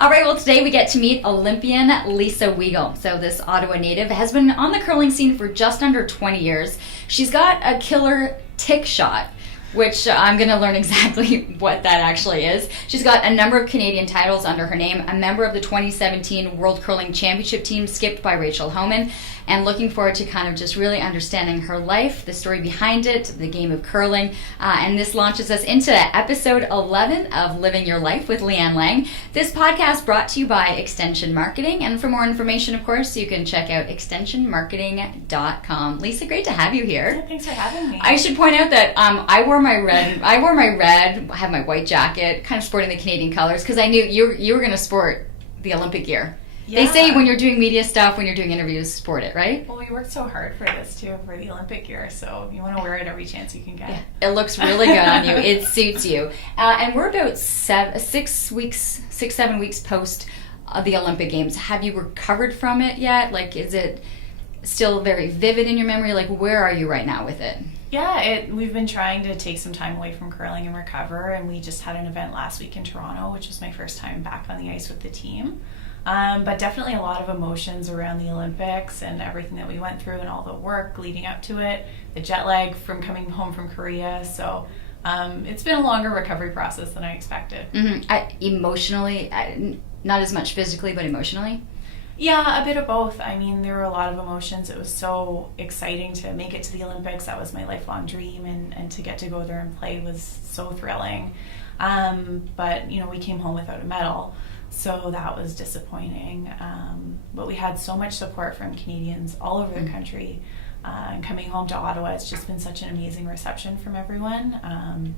All right, well, today we get to meet Olympian Lisa Weagle. So this Ottawa native has been on the curling scene for just under 20 years. She's got a killer tick shot, which I'm going to learn exactly what that actually is. She's got a number of Canadian titles under her name, a member of the 2017 World Curling Championship team skipped by Lisa Homan, and looking forward to kind of just really understanding her life, the story behind it, the game of curling. And this launches us into episode 11 of Living Your Life with Leanne Lang. This podcast brought to you by Extension Marketing. And for more information, of course, you can check out extensionmarketing.com. Lisa, great to have you here. Yeah, thanks for having me. I should point out that I wore my red, I have my white jacket, kind of sporting the Canadian colors, because I knew you were going to sport the Olympic gear. Yeah. They say when you're doing media stuff, when you're doing interviews, sport it, right? Well, we worked so hard for this, too, for the Olympic gear, so you want to wear it every chance you can get. Yeah. It looks really good on you. It suits you. And we're about 7 weeks post the Olympic Games. Have you recovered from it yet? Like, is it still very vivid in your memory? Like, where are you right now with it? Yeah, we've been trying to take some time away from curling and recover, and we just had an event last week in Toronto, which was my first time back on the ice with the team. But definitely a lot of emotions around the Olympics and everything that we went through and all the work leading up to it, the jet lag from coming home from Korea. So it's been a longer recovery process than I expected. Mm-hmm. Emotionally, not as much physically, but emotionally? Yeah, a bit of both. I mean, there were a lot of emotions. It was so exciting to make it to the Olympics. That was my lifelong dream, and to get to go there and play was so thrilling. But, we came home without a medal. So that was disappointing. But we had so much support from Canadians all over the country. And coming home to Ottawa, it's just been such an amazing reception from everyone.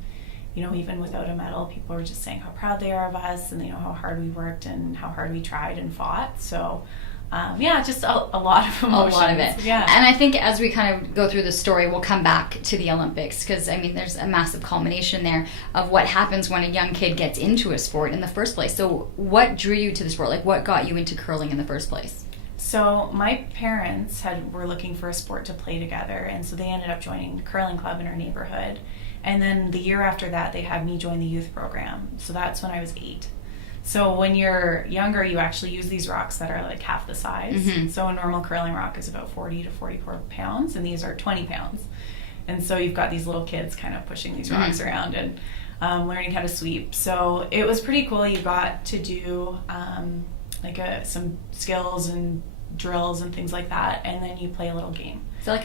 Even without a medal, people were just saying how proud they are of us and how hard we worked and how hard we tried and fought. So just a lot of emotions. A lot of it. Yeah. And I think as we kind of go through the story, we'll come back to the Olympics because, there's a massive culmination there of what happens when a young kid gets into a sport in the first place. So what drew you to the sport? Like, what got you into curling in the first place? So my parents were looking for a sport to play together, and so they ended up joining the curling club in our neighborhood. And then the year after that, they had me join the youth program. So that's when I was 8. So when you're younger, you actually use these rocks that are like half the size. Mm-hmm. So a normal curling rock is about 40 to 44 pounds, and these are 20 pounds. And so you've got these little kids kind of pushing these rocks around and learning how to sweep. So it was pretty cool. You got to do some skills and drills and things like that, and then you play a little game. Is it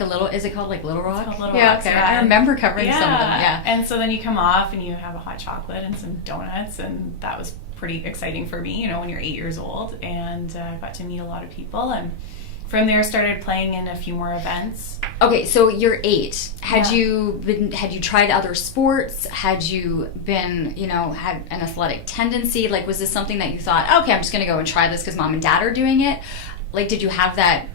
called like Little Rock? It's called Little Rock. Okay. Yeah. I remember covering some of them. Yeah. And so then you come off and you have a hot chocolate and some donuts, and that was pretty exciting for me, when you're 8 years old, and I got to meet a lot of people, and from there started playing in a few more events. Okay, so you're 8. Had you tried other sports? Had you been, had an athletic tendency? Like, was this something that you thought, okay, I'm just going to go and try this because mom and dad are doing it? Like, did you have that,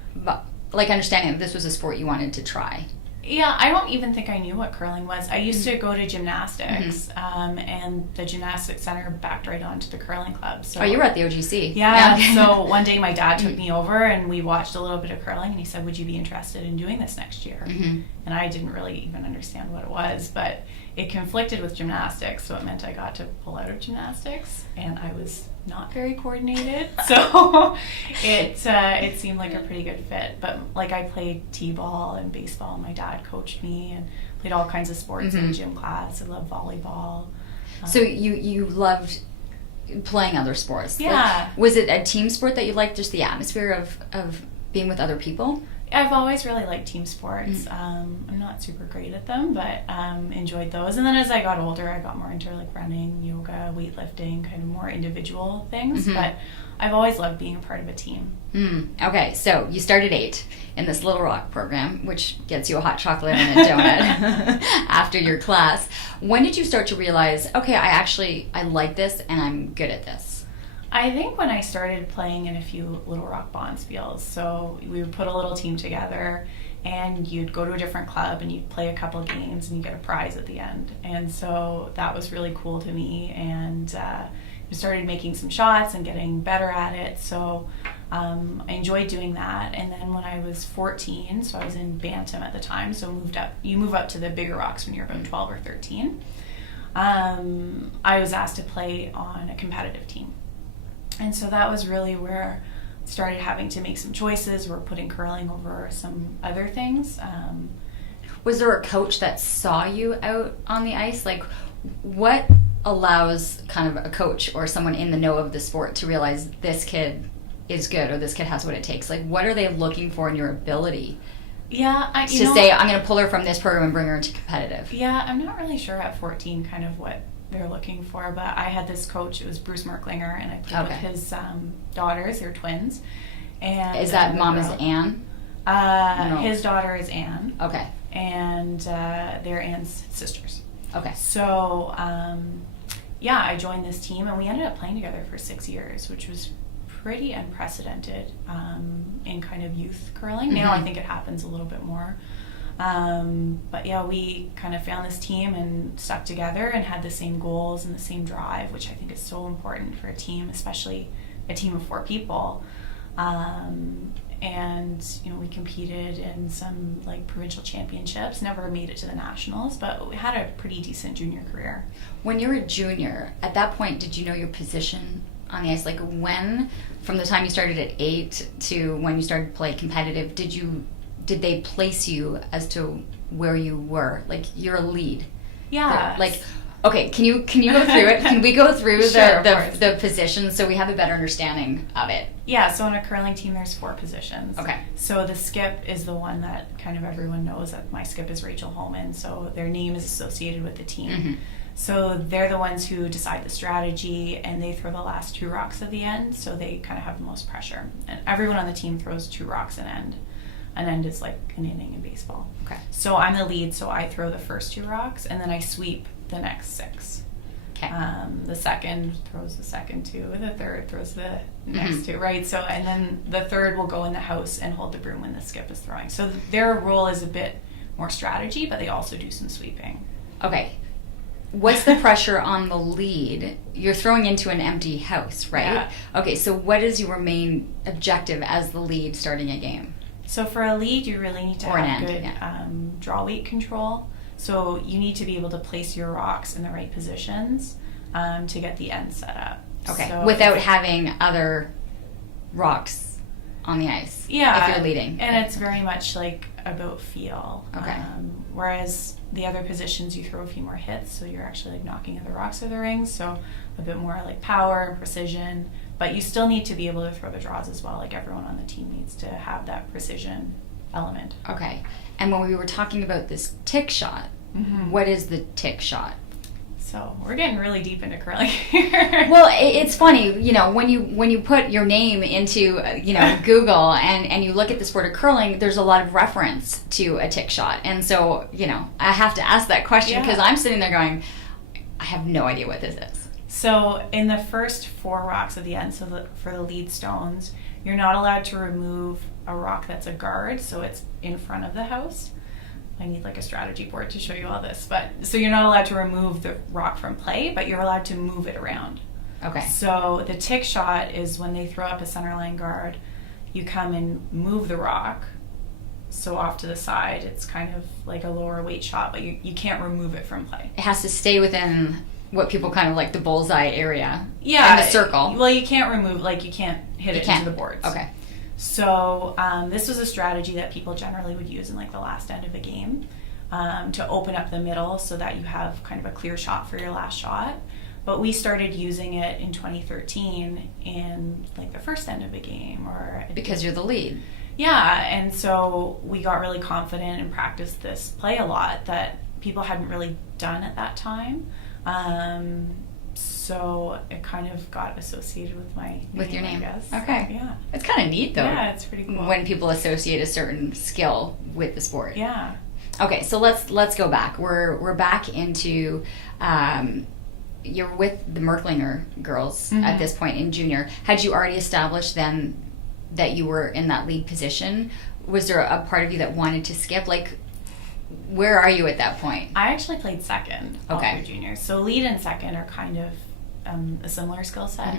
understanding that this was a sport you wanted to try? Yeah, I don't even think I knew what curling was. I used to go to gymnastics, and the gymnastics center backed right onto the curling club. So, you were at the OGC. Yeah, so one day my dad took me over and we watched a little bit of curling, and he said, would you be interested in doing this next year? Mm-hmm. And I didn't really even understand what it was, but it conflicted with gymnastics, so it meant I got to pull out of gymnastics, and I was not very coordinated, so it seemed like a pretty good fit. But I played t-ball and baseball, and my dad coached me, and played all kinds of sports in gym class. I love volleyball. So you loved playing other sports. Yeah. Was it a team sport that you liked, just the atmosphere of being with other people? I've always really liked team sports. I'm not super great at them, but enjoyed those. And then as I got older, I got more into running, yoga, weightlifting, kind of more individual things. Mm-hmm. But I've always loved being a part of a team. Okay, so you started 8 in this Little Rock program, which gets you a hot chocolate and a donut after your class. When did you start to realize, okay, I like this and I'm good at this? I think when I started playing in a few Little Rock Bonspiels, so we would put a little team together, and you'd go to a different club and you'd play a couple games and you get a prize at the end. And so that was really cool to me, and I started making some shots and getting better at it. So I enjoyed doing that. And then when I was 14, so I was in Bantam at the time, so you move up to the bigger rocks when you're about 12 or 13. I was asked to play on a competitive team. And so that was really where I started having to make some choices. We're putting curling over some other things. Was there a coach that saw you out on the ice? Like, what allows kind of a coach or someone in the know of the sport to realize this kid is good or this kid has what it takes? Like, what are they looking for in your ability? Yeah, to say, I'm going to pull her from this program and bring her into competitive. Yeah, I'm not really sure at 14 kind of what they're looking for, but I had this coach, it was Bruce Merklinger, and I played with his daughters, they're twins. And is that mom is Anne? No. His daughter is Anne. Okay. And they're Anne's sisters. Okay. So, I joined this team, and we ended up playing together for 6 years, which was pretty unprecedented in kind of youth curling. Mm-hmm. Now I think it happens a little bit more. But yeah, we kind of found this team and stuck together and had the same goals and the same drive, which I think is so important for a team, especially a team of 4 people. And we competed in some like provincial championships, never made it to the nationals, but we had a pretty decent junior career. When you were a junior, at that point, did you know your position on the ice? Like, when, from the time you started at 8 to when you started to play competitive, did they place you as to where you were? Like, you're a lead. Yeah. Like, okay, can you go through it? Can we go through Sure, the positions so we have a better understanding of it? Yeah, so in a curling team, there's 4 positions. Okay. So the skip is the one that kind of everyone knows, that my skip is Rachel Homan, so their name is associated with the team. Mm-hmm. So they're the ones who decide the strategy, and they throw the last 2 rocks at the end, so they kind of have the most pressure. And everyone on the team throws 2 rocks an end. An end is like an inning in baseball. Okay. So I'm the lead, so I throw the first 2 rocks, and then I sweep the next 6. Okay. The second throws the second 2, the third throws the next 2, right? So, and then the third will go in the house and hold the broom when the skip is throwing. So their role is a bit more strategy, but they also do some sweeping. Okay. What's the pressure on the lead? You're throwing into an empty house, right? Yeah. Okay, so what is your main objective as the lead starting a game? So for a lead, you really need to have good draw weight control. So you need to be able to place your rocks in the right positions to get the end set up. Okay, so without having other rocks on the ice. Yeah. If you're leading. And it's very much like about feel. Okay. Whereas the other positions, you throw a few more hits, so you're actually like knocking other rocks or the rings, so a bit more like power and precision. But you still need to be able to throw the draws as well. Like, everyone on the team needs to have that precision element. Okay. And when we were talking about this tick shot, what is the tick shot? So we're getting really deep into curling here. Well, it's funny, when you put your name into Google and you look at the sport of curling, there's a lot of reference to a tick shot, and so I have to ask that question because I'm sitting there going, I have no idea what this is. So in the first 4 rocks at the end, so for the lead stones, you're not allowed to remove a rock that's a guard, so it's in front of the house. I need like a strategy board to show you all this, but so you're not allowed to remove the rock from play, but you're allowed to move it around. Okay. So the tick shot is when they throw up a centerline guard, you come and move the rock, so off to the side. It's kind of like a lower weight shot, but you can't remove it from play. It has to stay within what people kind of like the bullseye area. Yeah. And the circle. Well, you can't remove, like you can't hit it into the boards. Okay. So this was a strategy that people generally would use in like the last end of a game to open up the middle so that you have kind of a clear shot for your last shot. But we started using it in 2013 in like the first end of a game. Because you're the lead. Yeah, and so we got really confident and practiced this play a lot that people hadn't really done at that time. So it kind of got associated with my name, with your name, I guess. Okay. Yeah. It's kind of neat, though. Yeah, it's pretty cool. When people associate a certain skill with the sport. Yeah. Okay, so let's go back. We're back into you're with the Merklinger girls at this point in junior. Had you already established then that you were in that lead position? Was there a part of you that wanted to skip? Like, where are you at that point? I actually played second all through juniors. So lead and second are kind of a similar skill set.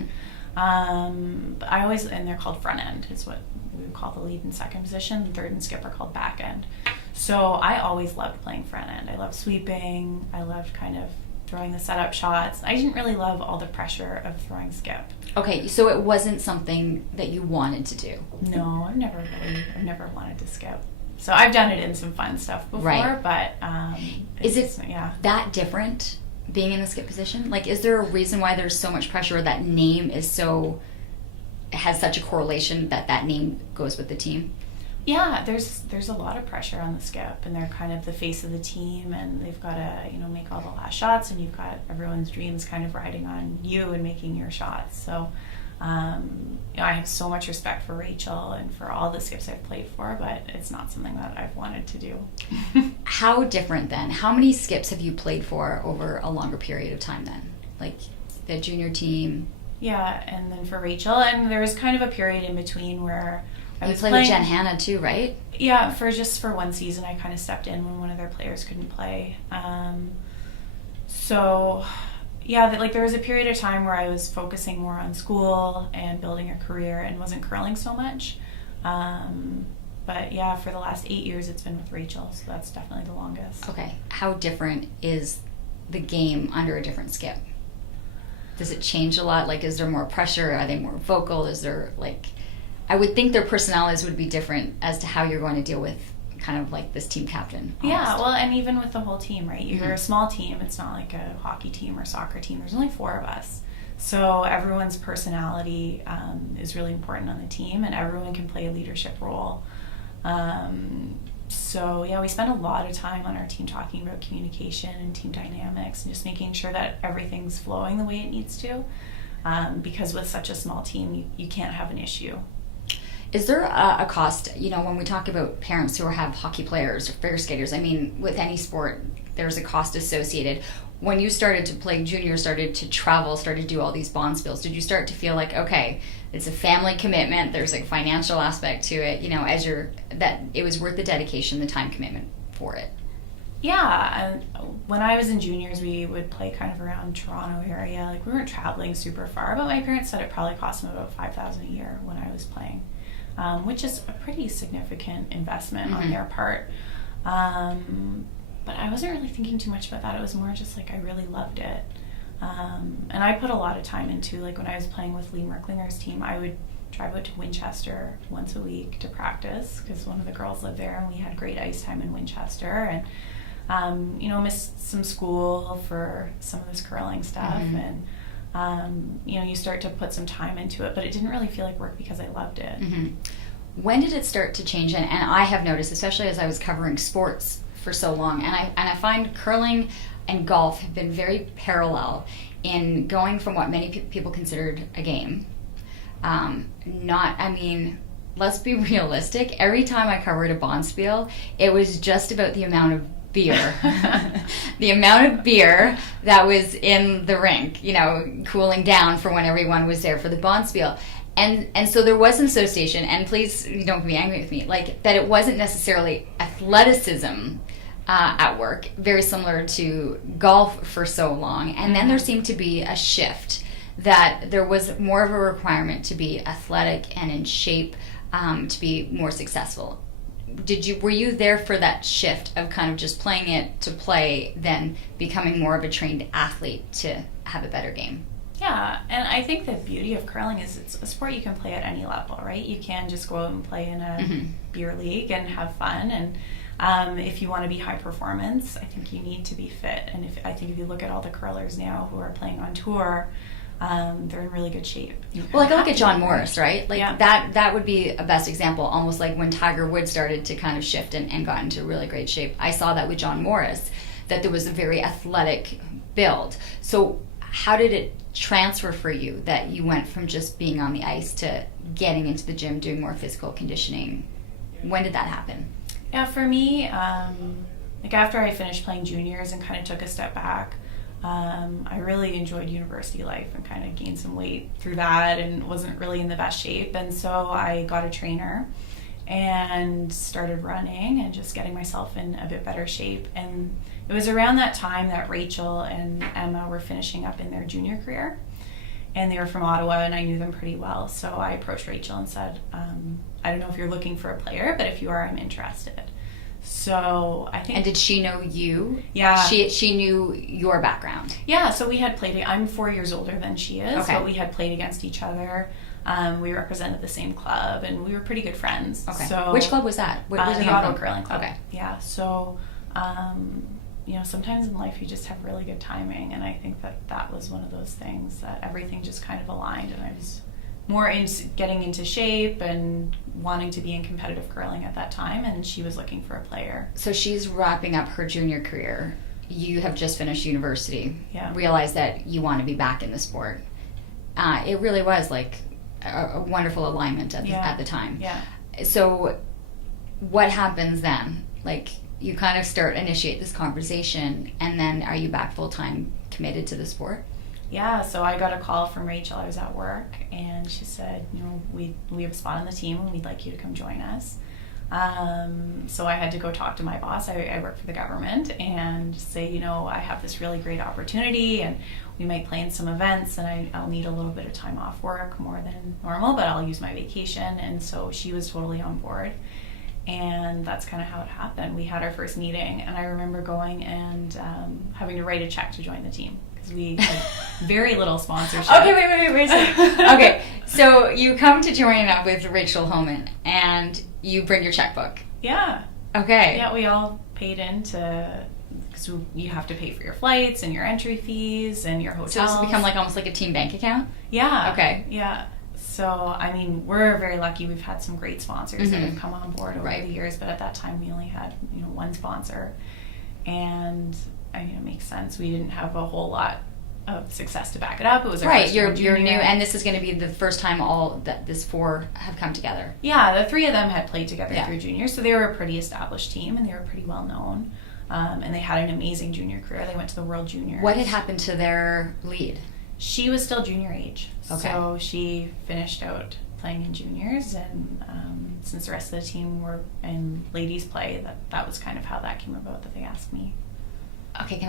But I always, and they're called front end is what we would call the lead and second position. The third and skip are called back end. So I always loved playing front end. I loved sweeping. I loved kind of throwing the setup shots. I didn't really love all the pressure of throwing skip. Okay, so it wasn't something that you wanted to do. No, I've never wanted to skip. So I've done it in some fun stuff before, Right. but Is it that different being in the skip position? Like, is there a reason why there's so much pressure, or that name is has such a correlation that name goes with the team? Yeah, there's a lot of pressure on the skip, and they're kind of the face of the team, and they've got to make all the last shots, and you've got everyone's dreams kind of riding on you and making your shots. So I have so much respect for Rachel and for all the skips I've played for, but it's not something that I've wanted to do. How different then? How many skips have you played for over a longer period of time then? Like the junior team? Yeah, and then for Rachel, and there was kind of a period in between where I was played with Jen Hanna too, right? Yeah, for one season I kind of stepped in when one of their players couldn't play. So yeah, there was a period of time where I was focusing more on school and building a career and wasn't curling so much. But yeah, for the last 8 years it's been with Rachel, so that's definitely the longest. Okay. How different is the game under a different skip? Does it change a lot? Like, is there more pressure? Are they more vocal? Is there, I would think their personalities would be different as to how you're going to deal with kind of like this team captain. Almost. Yeah, well, and even with the whole team, right? You're a small team. It's not like a hockey team or soccer team. There's only 4 of us. So everyone's personality is really important on the team, and everyone can play a leadership role. So yeah, we spend a lot of time on our team talking about communication and team dynamics and just making sure that everything's flowing the way it needs to. Because with such a small team, you can't have an issue. Is there a cost, when we talk about parents who have hockey players or figure skaters, I mean, with any sport, there's a cost associated. When you started to play junior, started to travel, started to do all these bond spills, did you start to feel like, okay, it's a family commitment, there's a financial aspect to it, that it was worth the dedication, the time commitment for it? Yeah, and when I was in juniors, we would play kind of around Toronto area. We weren't traveling super far, but my parents said it probably cost them about $5,000 a year when I was playing. Which is a pretty significant investment on their part. But I wasn't really thinking too much about that. It was more just I really loved it. And I put a lot of time into, when I was playing with Lee Merklinger's team, I would drive out to Winchester once a week to practice because one of the girls lived there and we had great ice time in Winchester. And, missed some school for some of this curling stuff. And you start to put some time into it, but it didn't really feel like work because I loved it. When did it start to change? And I have noticed, especially as I was covering sports for so long, and I find curling and golf have been very parallel in going from what many people considered a game. Let's be realistic. Every time I covered a bonspiel, it was just about the amount of beer. The amount of beer that was in the rink, cooling down for when everyone was there for the bonspiel. And so there was an association, and please don't be angry with me, that it wasn't necessarily athleticism at work, very similar to golf for so long. And then there seemed to be a shift that there was more of a requirement to be athletic and in shape to be more successful. Were you there for that shift of kind of just playing it to play, then becoming more of a trained athlete to have a better game? Yeah, and I think the beauty of curling is it's a sport you can play at any level, right? You can just go out and play in a beer league and have fun, and if you want to be high performance, I think you need to be fit. And I think if you look at all the curlers now who are playing on tour, they're in really good shape. Well, I look at John Morris, right? That would be a best example, almost like when Tiger Woods started to kind of shift and got into really great shape. I saw that with John Morris, that there was a very athletic build. So how did it transfer for you that you went from just being on the ice to getting into the gym, doing more physical conditioning? When did that happen? Yeah, for me, after I finished playing juniors and kind of took a step back, I really enjoyed university life and kind of gained some weight through that and wasn't really in the best shape. And so I got a trainer and started running and just getting myself in a bit better shape. And it was around that time that Rachel and Emma were finishing up in their junior career. And they were from Ottawa, and I knew them pretty well. So I approached Rachel and said, I don't know if you're looking for a player, but if you are, I'm interested. So I think. And did she know you? Yeah. She knew your background. Yeah, so we had played. I'm 4 years older than she is, Okay. but we had played against each other. We represented the same club, and we were pretty good friends. Okay. So, which club was that? Where's it the come Ottawa from? Curling Club. Okay. Yeah. So, you know, sometimes in life you just have really good timing, and I think that was one of those things that everything just kind of aligned, and I was more into getting into shape and wanting to be in competitive curling at that time, and she was looking for a player. So she's wrapping up her junior career. You have just finished university. Yeah. Realized that you want to be back in the sport. It really was like a wonderful alignment at the time. Yeah. So what happens then? Like, you kind of initiate this conversation, and then are you back full-time committed to the sport? Yeah, so I got a call from Rachel. I was at work, and she said, you know, we have a spot on the team, and we'd like you to come join us. So I had to go talk to my boss. I work for the government, and say, you know, I have this really great opportunity, and we might play in some events, and I'll need a little bit of time off work, more than normal, but I'll use my vacation. And so she was totally on board. And that's kind of how it happened. We had our first meeting, and I remember going and having to write a check to join the team, because we had very little sponsorship. Okay, wait a second. Okay, so you come to join up with Rachel Homan, and you bring your checkbook. Yeah. Okay. Yeah, we all paid into, because you have to pay for your flights and your entry fees and your hotels. So this has become like almost like a team bank account? Yeah. Okay. Yeah. So, I mean, we're very lucky. We've had some great sponsors that have come on board over Right. the years, but at that time we only had, you know, one sponsor. And, I mean, it makes sense. We didn't have a whole lot of success to back it up. It was our Right, first year you're new, junior. and this is going to be the first time this four have come together. Yeah, the three of them had played together Yeah. through juniors, so they were a pretty established team, and they were pretty well known. And they had an amazing junior career. They went to the World Juniors. What had happened to their lead? She was still junior age, Okay. so she finished out playing in juniors, and since the rest of the team were in ladies play, that was kind of how that came about, that they asked me. Okay,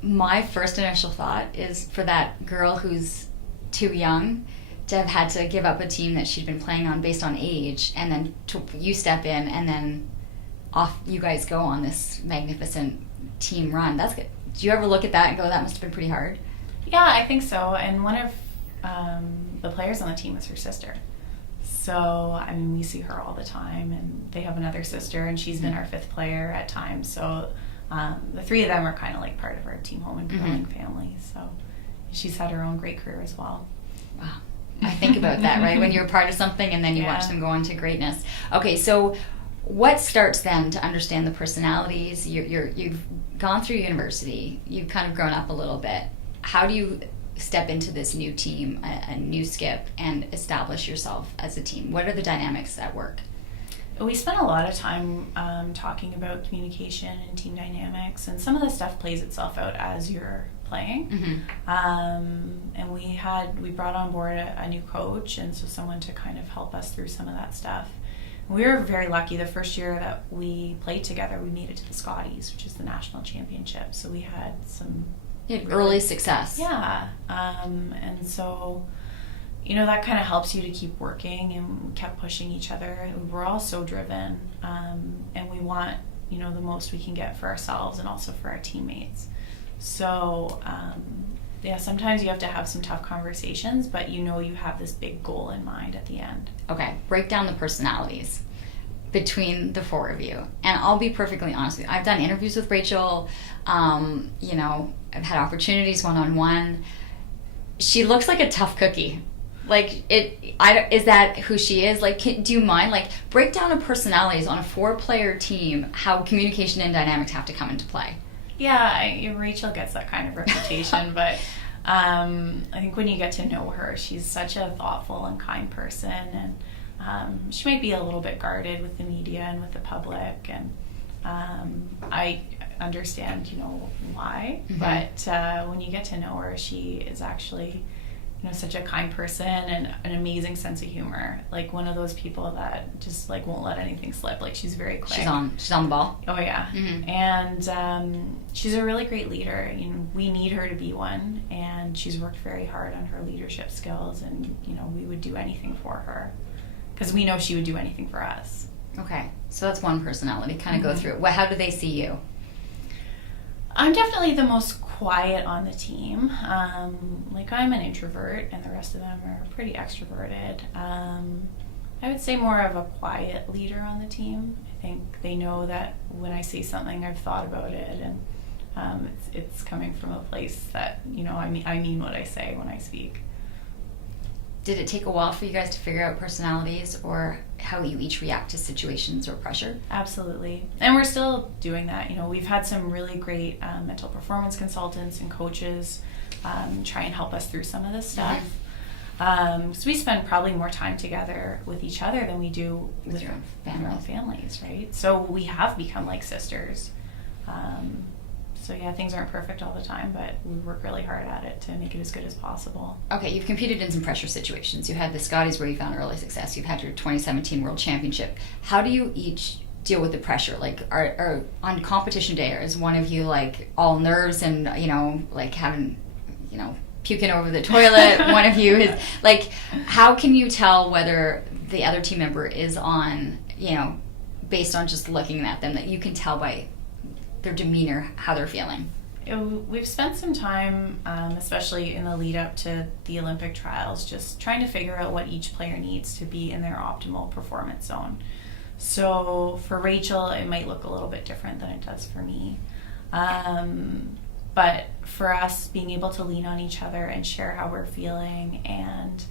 my first initial thought is for that girl who's too young to have had to give up a team that she'd been playing on based on age, and then you step in, and then off you guys go on this magnificent team run. That's good. Do you ever look at that and go, that must have been pretty hard? Yeah, I think so. And one of the players on the team was her sister. So, I mean, we see her all the time, and they have another sister, and she's been our fifth player at times. So, the three of them are kind of like part of our Team Homan curling family. So, she's had her own great career as well. Wow. I think about that, right? When you're part of something and then you watch them go on to greatness. Okay, so what starts then to understand the personalities? You've gone through university. You've kind of grown up a little bit. How do you step into this new team, a new skip, and establish yourself as a team? What are the dynamics at work? We spent a lot of time talking about communication and team dynamics, and some of the stuff plays itself out as you're playing. And we brought on board a new coach, and so someone to kind of help us through some of that stuff. We were very lucky. The first year that we played together, we made it to the Scotties, which is the national championship. So we had some early success. Yeah. And so, you know, that kind of helps you to keep working, and we kept pushing each other. We're all so driven, and we want, you know, the most we can get for ourselves and also for our teammates. So, yeah, sometimes you have to have some tough conversations, but you know you have this big goal in mind at the end. Okay, break down the personalities between the four of you. And I'll be perfectly honest with you. I've done interviews with Rachel. You know, I've had opportunities one-on-one. She looks like a tough cookie. Like, is that who she is? Like, do you mind? Like, break down the personalities on a four-player team, how communication and dynamics have to come into play. Yeah, Rachel gets that kind of reputation, but I think when you get to know her, she's such a thoughtful and kind person, and she might be a little bit guarded with the media and with the public, and I understand, you know, why, but when you get to know her, she is actually, you know, such a kind person and an amazing sense of humor. Like, one of those people that just like won't let anything slip. Like, she's very quick. She's on the ball. Oh yeah. And she's a really great leader. You know, we need her to be one, and she's worked very hard on her leadership skills, and you know, we would do anything for her because we know she would do anything for us. Okay, so that's one personality. Kind of go through it. How do they see you? I'm definitely the most quiet on the team. Like, I'm an introvert, and the rest of them are pretty extroverted. I would say more of a quiet leader on the team. I think they know that when I say something, I've thought about it, and it's coming from a place that, I mean what I say when I speak. Did it take a while for you guys to figure out personalities or how you each react to situations or pressure? Absolutely. And we're still doing that. We've had some really great mental performance consultants and coaches try and help us through some of this stuff. So we spend probably more time together with each other than we do with your our own families, right? So we have become like sisters. So yeah, things aren't perfect all the time, but we work really hard at it to make it as good as possible. Okay, you've competed in some pressure situations. You had the Scotties where you found early success. You've had your 2017 World Championship. How do you each deal with the pressure? Like, are on competition day, is one of you like all nerves and like having puking over the toilet? One of you is like, how can you tell whether the other team member is on, based on just looking at them, that you can tell by their demeanor how they're feeling? We've spent some time, especially in the lead up to the Olympic trials, just trying to figure out what each player needs to be in their optimal performance zone. So for Rachel, it might look a little bit different than it does for me. But for us, being able to lean on each other and share how we're feeling and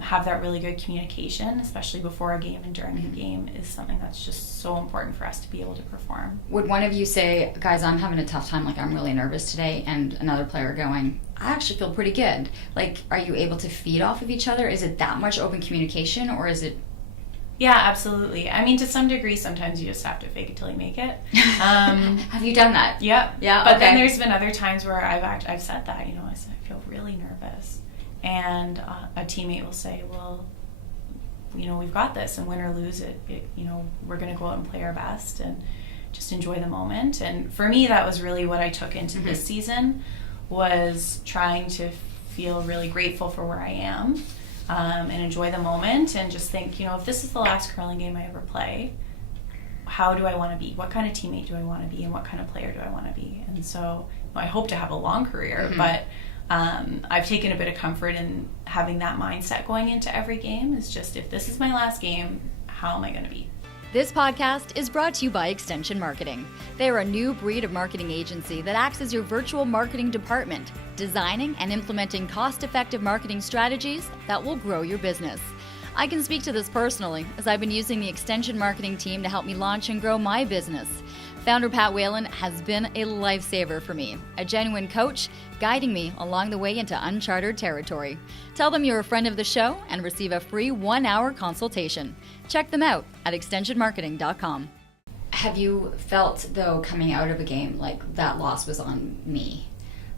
have that really good communication, especially before a game and during a game, is something that's just so important for us to be able to perform. Would one of you say, guys, I'm having a tough time, like I'm really nervous today, and another player going, I actually feel pretty good? Like, are you able to feed off of each other? Is it that much open communication, or is it... Yeah, absolutely. I mean, to some degree, sometimes you just have to fake it till you make it. Have you done that? Yep. Yeah. But okay. then there's been other times where I've said that. I said I feel really nervous, and a teammate will say, "Well, we've got this, and win or lose it, we're going to go out and play our best and just enjoy the moment." And for me, that was really what I took into this season, was trying to feel really grateful for where I am. And enjoy the moment and just think, if this is the last curling game I ever play, how do I want to be? What kind of teammate do I want to be? And what kind of player do I want to be? And so I hope to have a long career, but I've taken a bit of comfort in having that mindset going into every game, is just, if this is my last game, how am I going to be? This podcast is brought to you by Extension Marketing. They are a new breed of marketing agency that acts as your virtual marketing department, designing and implementing cost-effective marketing strategies that will grow your business. I can speak to this personally, as I've been using the Extension Marketing team to help me launch and grow my business. Founder Pat Whalen has been a lifesaver for me, a genuine coach, guiding me along the way into uncharted territory. Tell them you're a friend of the show and receive a free 1-hour consultation. Check them out at extensionmarketing.com. Have you felt, though, coming out of a game, like that loss was on me?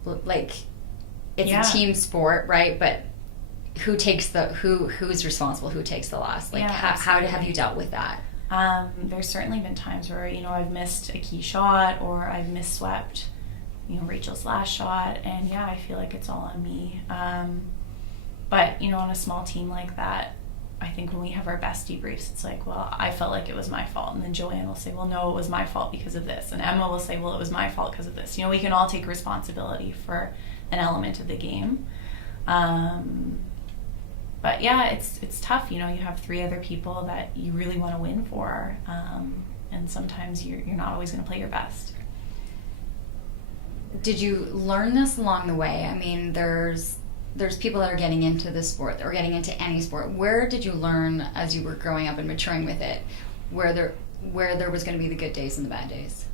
Like, it's a team sport, right? But who's responsible? Who takes the loss? Like, how have you dealt with that? There's certainly been times where, I've missed a key shot, or I've misswept, Rachel's last shot, and I feel like it's all on me. But, on a small team like that, I think when we have our best debriefs, it's like, well, I felt like it was my fault. And then Joanne will say, well, no, it was my fault because of this. And Emma will say, well, it was my fault because of this. We can all take responsibility for an element of the game. But it's tough. You have 3 other people that you really want to win for. And sometimes you're not always going to play your best. Did you learn this along the way? I mean, there's people that are getting into this sport, or getting into any sport. Where did you learn, as you were growing up and maturing with it, where there was going to be the good days and the bad days?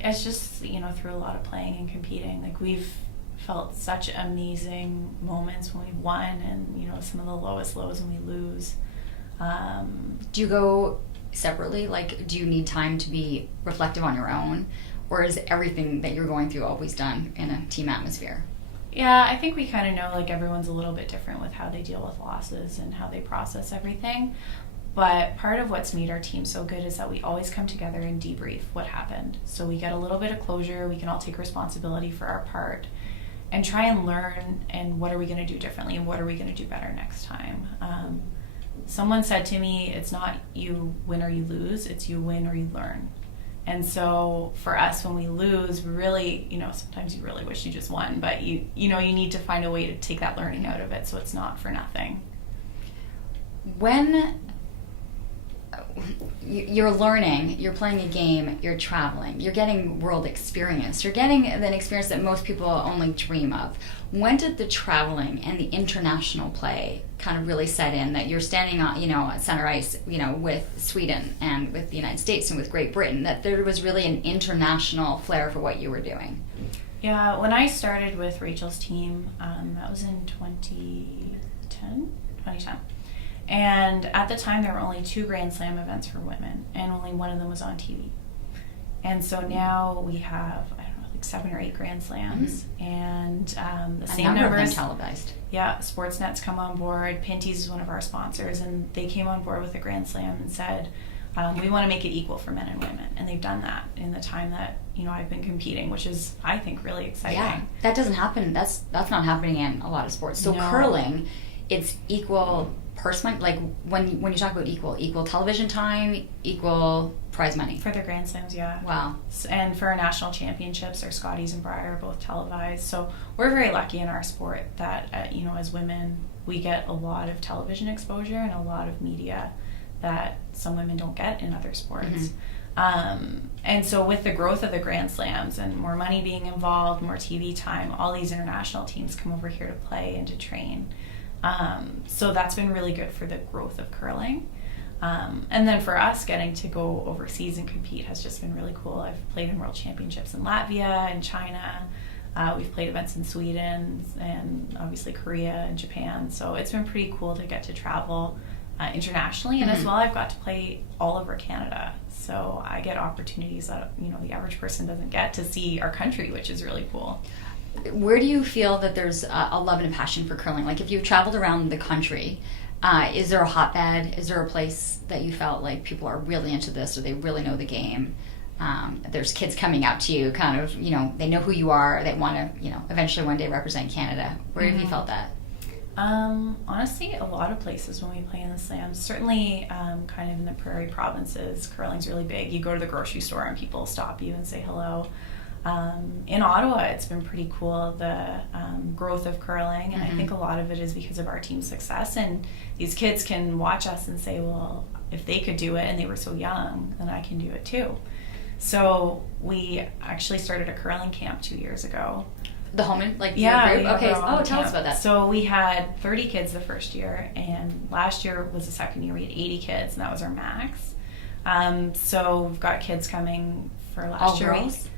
It's just, through a lot of playing and competing. Like, we've felt such amazing moments when we've won, and, some of the lowest lows when we lose. Do you go separately? Like, do you need time to be reflective on your own? Or is everything that you're going through always done in a team atmosphere? Yeah, I think we kind of know, like, everyone's a little bit different with how they deal with losses and how they process everything. But part of what's made our team so good is that we always come together and debrief what happened. So we get a little bit of closure, we can all take responsibility for our part, and try and learn, and what are we going to do differently, and what are we going to do better next time. someone said to me, it's not you win or you lose, it's you win or you learn. And so for us, when we lose, we really, sometimes you really wish you just won, but you need to find a way to take that learning out of it so it's not for nothing. When you're learning, you're playing a game, you're traveling, you're getting world experience, you're getting an experience that most people only dream of. When did the traveling and the international play kind of really set in, that you're standing on, at center ice, with Sweden and with the United States and with Great Britain, that there was really an international flair for what you were doing? Yeah, when I started with Rachel's team, that was in 2010. And at the time, there were only 2 Grand Slam events for women, and only one of them was on TV. And so now we have, 7 or 8 Grand Slams, and the same number numbers. Of them televised. Yeah, Sportsnet's come on board. Pinty's is one of our sponsors, and they came on board with the Grand Slam and said, we want to make it equal for men and women. And they've done that in the time that, I've been competing, which is, I think, really exciting. Yeah, that doesn't happen. That's not happening in a lot of sports. So curling, it's equal purse money. Like when you talk about equal television time, equal prize money. For the Grand Slams, yeah. Wow. And for our national championships, our Scotties and Briar are both televised. So we're very lucky in our sport that, as women, we get a lot of television exposure and a lot of media that some women don't get in other sports. And so with the growth of the Grand Slams and more money being involved, more TV time, all these international teams come over here to play and to train. So that's been really good for the growth of curling. And then for us, getting to go overseas and compete has just been really cool. I've played in world championships in Latvia and China. We've played events in Sweden and obviously Korea and Japan. So it's been pretty cool to get to travel internationally. And as well, I've got to play all over Canada. So I get opportunities that, the average person doesn't get to see our country, which is really cool. Where do you feel that there's a love and a passion for curling? Like if you've traveled around the country, is there a hotbed? Is there a place that you felt like people are really into this or they really know the game? There's kids coming up to you kind of, they know who you are. They want to, eventually one day represent Canada. Where have you felt that? Honestly, a lot of places when we play in the slams. Certainly kind of in the prairie provinces, curling's really big. You go to the grocery store and people stop you and say hello. In Ottawa, it's been pretty cool, the growth of curling, and I think a lot of it is because of our team's success, and these kids can watch us and say, well, if they could do it and they were so young, then I can do it too. So we actually started a curling camp 2 years ago. The Homan, like yeah, your group? Okay, tell camp. us about that. So we had 30 kids the first year, and last year was the second year we had 80 kids, and that was our max. So we've got kids coming for last year. All girls?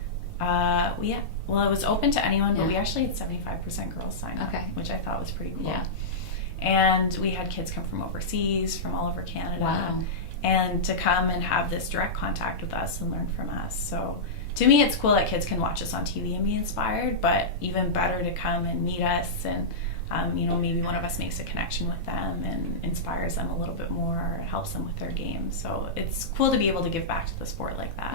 Yeah. Well, it was open to anyone, but we actually had 75% girls sign up, which I thought was pretty cool. Yeah. And we had kids come from overseas, from all over Canada. Wow. And to come and have this direct contact with us and learn from us. So to me, it's cool that kids can watch us on TV and be inspired, but even better to come and meet us and, maybe one of us makes a connection with them and inspires them a little bit more or helps them with their game. So it's cool to be able to give back to the sport like that.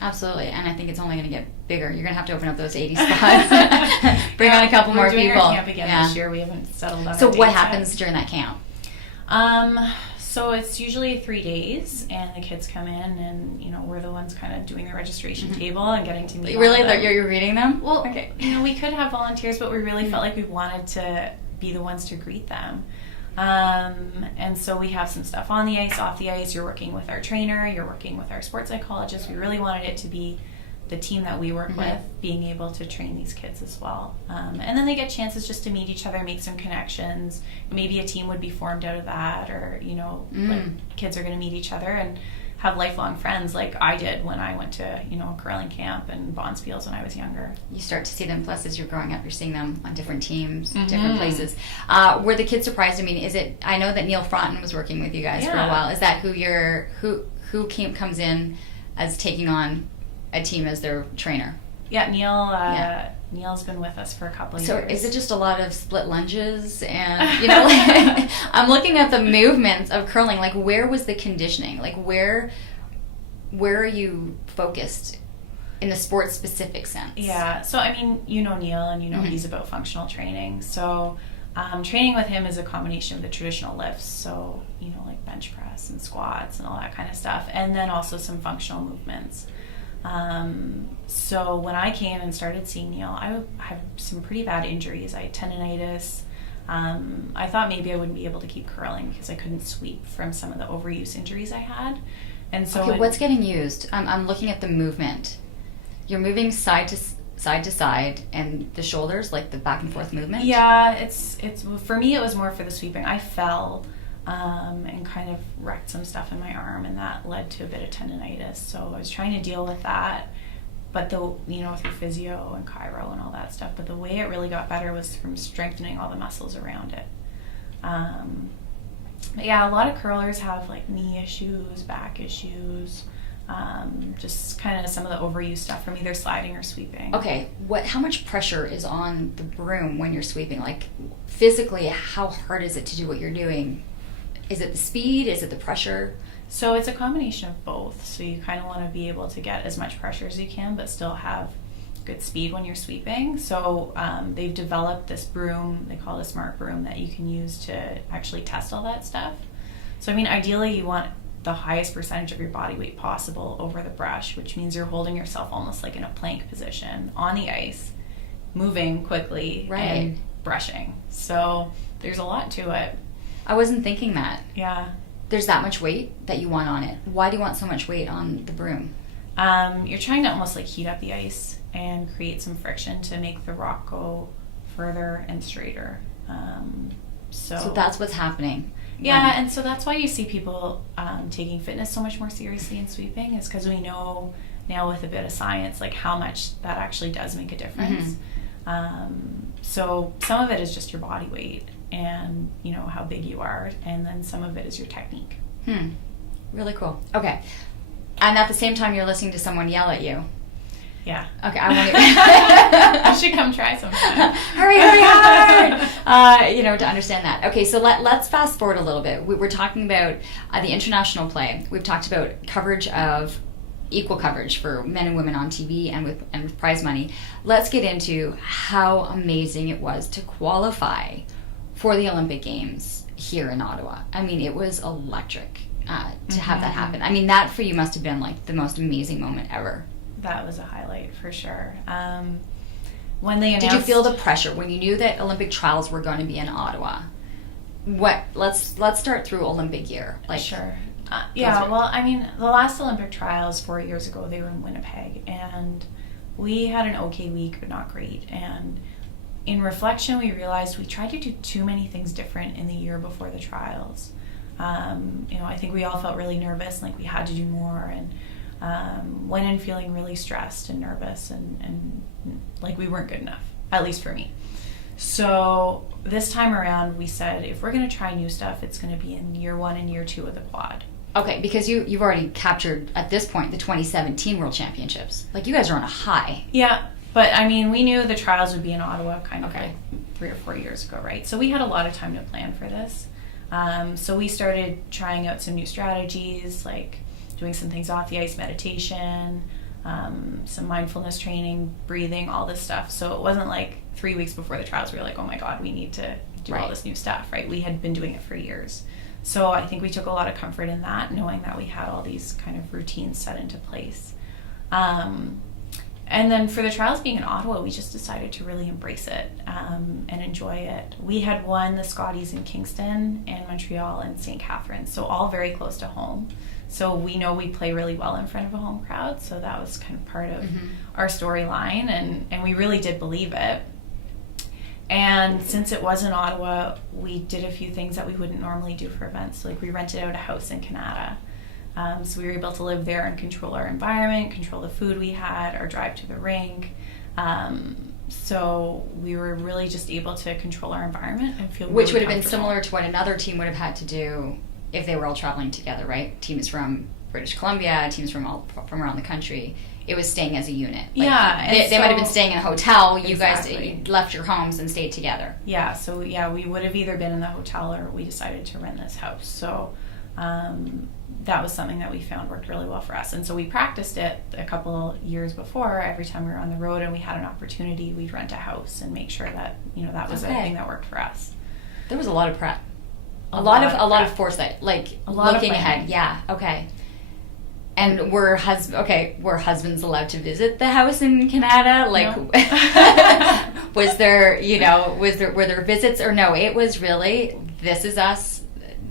Absolutely. And I think it's only going to get bigger. You're going to have to open up those 80 spots. Bring on a couple more people. We're doing our camp again this year. We haven't settled on So our what dates happens yet. during that camp? So it's usually 3 days, and the kids come in, and we're the ones kind of doing the registration table and getting to meet. Really, them. you're reading them? Well, okay. We could have volunteers, but we really felt like we wanted to be the ones to greet them. And so we have some stuff on the ice, off the ice. You're working with our trainer. You're working with our sports psychologist. We really wanted it to be the team that we work with being able to train these kids as well. And then they get chances just to meet each other, make some connections. Maybe a team would be formed out of that, or, like kids are going to meet each other and have lifelong friends like I did when I went to, a curling camp and Bonspiels when I was younger. You start to see them, plus as you're growing up, you're seeing them on different teams, different places. Were the kids surprised? I mean, I know that Neil Fronten was working with you guys for a while. Is that who comes in as taking on a team as their trainer? Yeah, Neil's been with us for a couple of years. So is it just a lot of split lunges and, I'm looking at the movements of curling, like where was the conditioning? Like where are you focused in the sports specific sense? Yeah, so I mean, Neil and he's about functional training. So training with him is a combination of the traditional lifts, so, you know, like bench press and squats and all that kind of stuff, and then also some functional movements. So when I came and started seeing Neil, I had some pretty bad injuries. I had tendonitis. I thought maybe I wouldn't be able to keep curling because I couldn't sweep from some of the overuse injuries I had. And so okay, what's getting used? I'm looking at the movement. You're moving side to side, and the shoulders, like the back and forth movement. Yeah, it's for me. It was more for the sweeping. I fell and kind of wrecked some stuff in my arm, and that led to a bit of tendonitis. So I was trying to deal with that, but through physio and chiro and all that stuff. But the way it really got better was from strengthening all the muscles around it. But yeah, a lot of curlers have like knee issues, back issues. Just kind of some of the overuse stuff from either sliding or sweeping. Okay, how much pressure is on the broom when you're sweeping? Like physically, how hard is it to do what you're doing? Is it the speed? Is it the pressure? So it's a combination of both. So you kind of want to be able to get as much pressure as you can, but still have good speed when you're sweeping. So they've developed this broom, they call it a smart broom, that you can use to actually test all that stuff. So I mean, ideally you want the highest percentage of your body weight possible over the brush, which means you're holding yourself almost like in a plank position on the ice, moving quickly, right, and brushing. So there's a lot to it. I wasn't thinking that. Yeah. There's that much weight that you want on it. Why do you want so much weight on the broom? You're trying to almost like heat up the ice and create some friction to make the rock go further and straighter. So that's what's happening. Yeah, and so that's why you see people taking fitness so much more seriously in sweeping, is because we know now with a bit of science like how much that actually does make a difference. So some of it is just your body weight and how big you are, and then some of it is your technique. Really cool. Okay. And at the same time you're listening to someone yell at you. Yeah. Okay, I want to... You should come try sometime. Hurry hard! To understand that. Okay, so let's fast forward a little bit. We're talking about the international play. We've talked about equal coverage for men and women on TV and with prize money. Let's get into how amazing it was to qualify for the Olympic Games here in Ottawa. I mean, it was electric to have that happen. I mean, that for you must have been like the most amazing moment ever. That was a highlight for sure. When they announced... Did you feel the pressure when you knew that Olympic trials were going to be in Ottawa? Let's start through Olympic year. Sure. Well, I mean, the last Olympic trials 4 years ago, they were in Winnipeg, and we had an okay week, but not great. And in reflection, we realized we tried to do too many things different in the year before the trials. I think we all felt really nervous, like we had to do more, and went in feeling really stressed and nervous and like we weren't good enough, at least for me. So this time around, we said, if we're going to try new stuff, it's going to be in year 1 and year 2 of the quad. Okay, because you've already captured, at this point, the 2017 World Championships. Like, you guys are on a high. Yeah, but I mean, we knew the trials would be in Ottawa kind of like 3 or 4 years ago, right? So we had a lot of time to plan for this. So we started trying out some new strategies, like doing some things off the ice, meditation, some mindfulness training, breathing, all this stuff. So it wasn't like 3 weeks before the trials we were like, oh my God, we need to do all this new stuff, right? We had been doing it for years. So I think we took a lot of comfort in that, knowing that we had all these kind of routines set into place. And then for the trials being in Ottawa, we just decided to really embrace it and enjoy it. We had won the Scotties in Kingston and Montreal and St. Catharines, so all very close to home. So we know we play really well in front of a home crowd, so that was kind of part of our storyline, and we really did believe it. And since it was in Ottawa, we did a few things that we wouldn't normally do for events. Like we rented out a house in Canada. So we were able to live there and control our environment, control the food we had, our drive to the rink. So we were really just able to control our environment and feel Which really would have been comfortable. similar to what another team would have had to do if they were all traveling together, right? Teams from British Columbia, teams from around the country. It was staying as a unit. Like, yeah. They might have been staying in a hotel. You Exactly. guys left your homes and stayed together. Yeah, so we would have either been in the hotel or we decided to rent this house. So that was something that we found worked really well for us. And so we practiced it a couple years before. Every time we were on the road and we had an opportunity, we'd rent a house and make sure that, that was a thing that worked for us. There was a lot of prep. A lot lot of of foresight, like A lot of looking planning. ahead. Yeah. Okay. And were husbands allowed to visit the house in Canada? Like, No. were there visits, or no? It was really, this is us,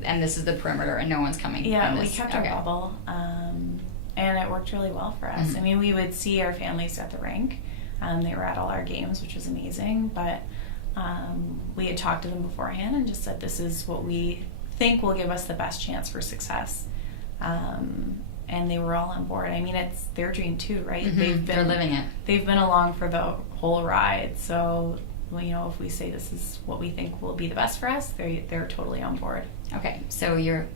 and this is the perimeter, and no one's coming. Yeah, in we this. kept our Okay. bubble, and it worked really well for us. Mhm. I mean, we would see our families at the rink. They were at all our games, which was amazing. But we had talked to them beforehand and just said, this is what we think will give us the best chance for success. And they were all on board. I mean, it's their dream too, right? Mhm. They're living it. They've been along for the whole ride. So, if we say this is what we think will be the best for us, they're totally on board. Okay, so you're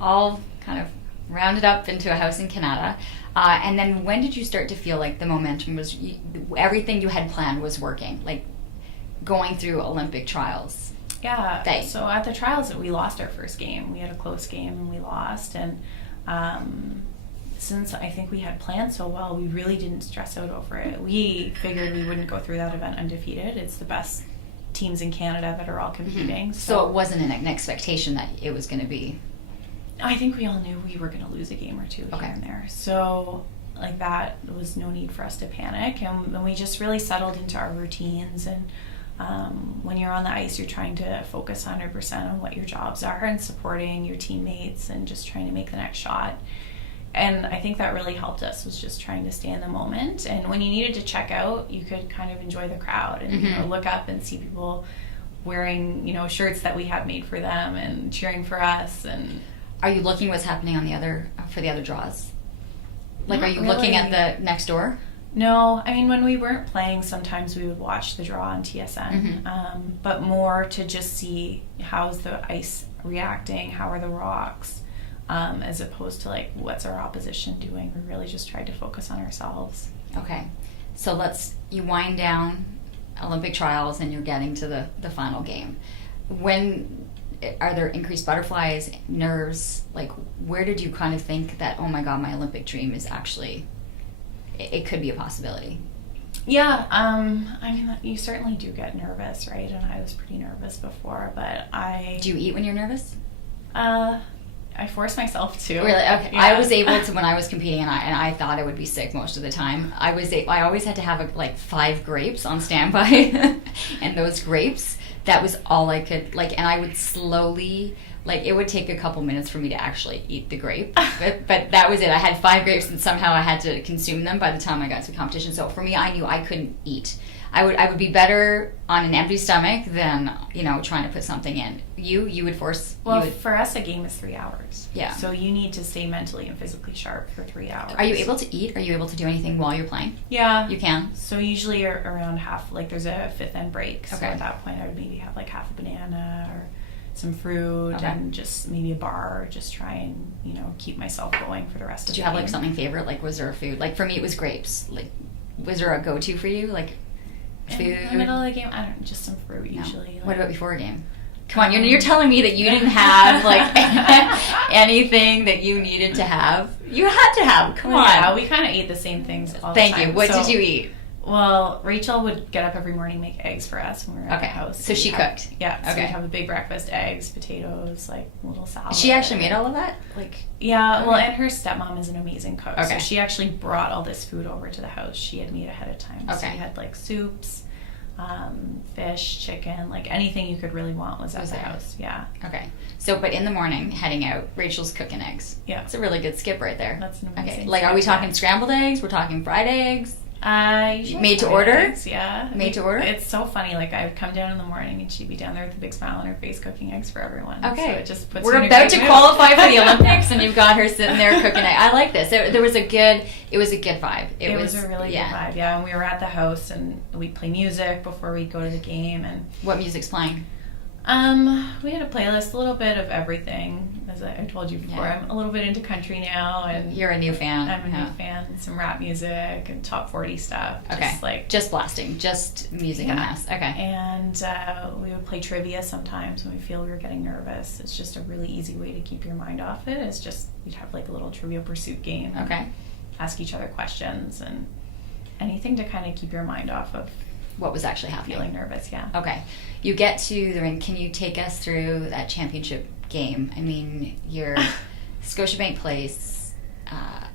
all kind of rounded up into a house in Canada. And then when did you start to feel like the momentum was, everything you had planned was working? Like going through Olympic trials? Yeah. So at the trials, we lost our first game. We had a close game and we lost. And since I think we had planned so well, we really didn't stress out over it. We figured we wouldn't go through that event undefeated. It's the best teams in Canada that are all competing. Mm-hmm. So it wasn't an expectation that it was going to be. I think we all knew we were going to lose a game or two here and there. So like that was no need for us to panic. And we just really settled into our routines. And when you're on the ice, you're trying to focus 100% on what your jobs are and supporting your teammates and just trying to make the next shot. And I think that really helped us, was just trying to stay in the moment. And when you needed to check out, you could kind of enjoy the crowd and look up and see people wearing shirts that we had made for them and cheering for us. And are you looking what's happening on for the other draws? Like, Not are you really. looking at the next door? No, I mean, when we weren't playing, sometimes we would watch the draw on TSN, but more to just see how's the ice reacting, how are the rocks, as opposed to like what's our opposition doing. We really just tried to focus on ourselves. Okay, so you wind down Olympic trials and you're getting to the final game. When are there increased butterflies, nerves? Like, where did you kind of think that, oh my God, my Olympic dream is actually, it could be a possibility? Yeah, I mean, you certainly do get nervous, right? And I was pretty nervous before, but Do you eat when you're nervous? I force myself to. Really? Okay. Yeah. I was able to, when I was competing, and I thought I would be sick most of the time. I always had to have like 5 grapes on standby, and those grapes, that was all I could, like, and I would slowly, like, it would take a couple minutes for me to actually eat the grape, but that was it. I had 5 grapes, and somehow I had to consume them by the time I got to competition. So for me, I knew I couldn't eat. I would be better on an empty stomach than trying to put something in. You would force. Well, for us, a game is 3 hours. Yeah. So you need to stay mentally and physically sharp for 3 hours. Are you able to eat? Are you able to do anything while you're playing? Yeah. You can. So usually around half, like there's a 5th end break. So Okay. at that point, I would maybe have like half a banana or some fruit Okay. and just maybe a bar. Just try and keep myself going for the rest of the Did you have game. like something favorite? Like, was there a food? Like, for me, it was grapes. Like, was there a go-to for you? Like, food? In the middle of the game, I don't know, just some fruit No. usually. What about before a game? Come on, you're telling me that you didn't have like anything that you needed to have. You had to have. Come on. Yeah, we kind of ate the same things all the Thank time. you. What So- did you eat? Well, Rachel would get up every morning and make eggs for us when we were at the Okay. house. So she we'd have- cooked. Yeah. So Okay. we'd have a big breakfast, eggs, potatoes, like a little salad. She actually made all of that. Like, Yeah. Well, Okay. and her stepmom is an amazing cook. Okay. So she actually brought all this food over to the house. She had made ahead of time. So Okay. we had like soups, fish, chicken, like anything you could really want was at Was the there. house. Yeah. okay. So, but in the morning, heading out, Rachel's cooking eggs. Yeah. It's a really good skip right there. That's an Okay. amazing Like, are we skip, talking yeah. scrambled eggs? We're talking fried eggs. Usually Made to fried order? eggs, yeah. Made to order? It's so funny. Like I would come down in the morning and she'd be down there with a big smile on her face cooking eggs for everyone. Okay. So it just puts We're you in a about great to mood. qualify for the Olympics, and you've got her sitting there cooking eggs. I like this. It was a good vibe. It was a really good vibe, yeah. And we were at the house and we'd play music before we'd go to the game. And What music's playing? we had a playlist, a little bit of everything. As I told you before, Yeah. I'm a little bit into country now, and You're a new fan. I'm a Yeah. new fan. Some rap music and top 40 stuff. Okay. Just like Just blasting. Just music in the Yeah. house. Okay. And we would play trivia sometimes when we feel we were getting nervous. It's just a really easy way to keep your mind off it. It's just we'd have like a little Trivial Pursuit game. And Okay. ask each other questions and anything to kind of keep your mind off of what was actually happening. Feeling nervous, yeah. Okay. You get to the ring. Can you take us through that championship game? I mean, your Scotiabank Place,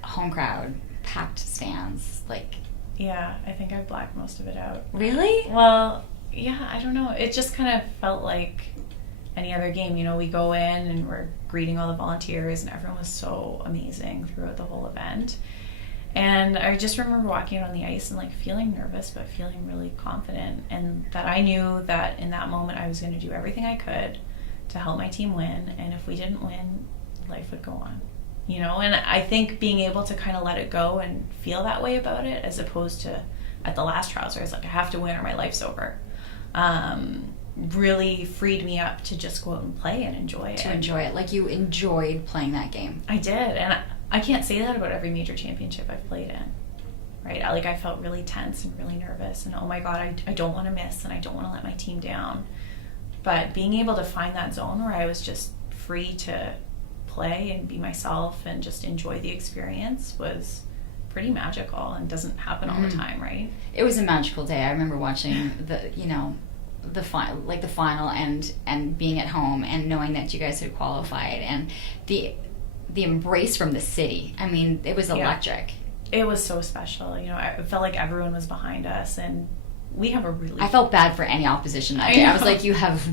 home crowd, packed stands, like... Yeah, I think I blacked most of it out. Really? Well, yeah, I don't know. It just kind of felt like any other game. You know, we go in and we're greeting all the volunteers, and everyone was so amazing throughout the whole event. And I just remember walking out on the ice and like feeling nervous, but feeling really confident, and that I knew that in that moment I was going to do everything I could to help my team win. And if we didn't win, life would go on. You know, and I think being able to kind of let it go and feel that way about it, as opposed to at the last trials where I was like, I have to win or my life's over, really freed me up to just go out and play and enjoy it. To enjoy it. Like you enjoyed playing that game. I did. And I can't say that about every major championship I've played in, right? I felt really tense and really nervous, and oh my God, I don't want to miss, and I don't want to let my team down. But being able to find that zone where I was just free to play and be myself and just enjoy the experience was pretty magical, and doesn't happen all the time, right? It was a magical day. I remember watching the final and being at home and knowing that you guys had qualified, and the embrace from the city. I mean, it was electric. It was so special. You know, I felt like everyone was behind us, and we have a really... I felt bad for any opposition that day. I was like, you have